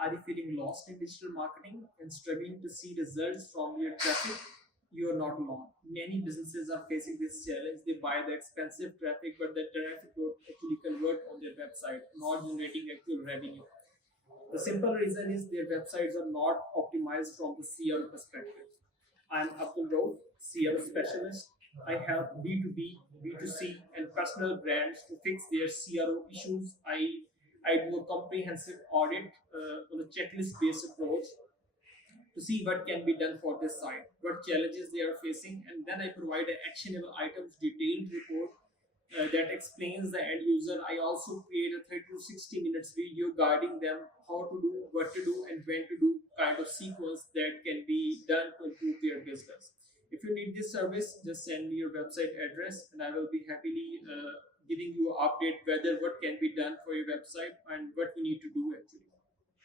Are you feeling lost in digital marketing and struggling to see results from your traffic? You are not alone. Many businesses are facing this challenge. They buy the expensive traffic, but the traffic don't actually convert on their website, not generating actual revenue. The simple reason is their websites are not optimized from the CRO perspective. I'm Abdul Rauf, CRO specialist. I help B2B, B2C, and personal brands to fix their CRO issues. I do a comprehensive audit on a checklist based approach to see what can be done for this site, what challenges they are facing, and then I provide an actionable items detailed report that explains the end user. I also create a 30 to 60 minutes video guiding them how to do, what to do, and when to do, kind of sequence that can be done to improve their business. If you need this service, just send me your website address, and I will be happily giving you an update whether what can be done for your website and what we need to do actually.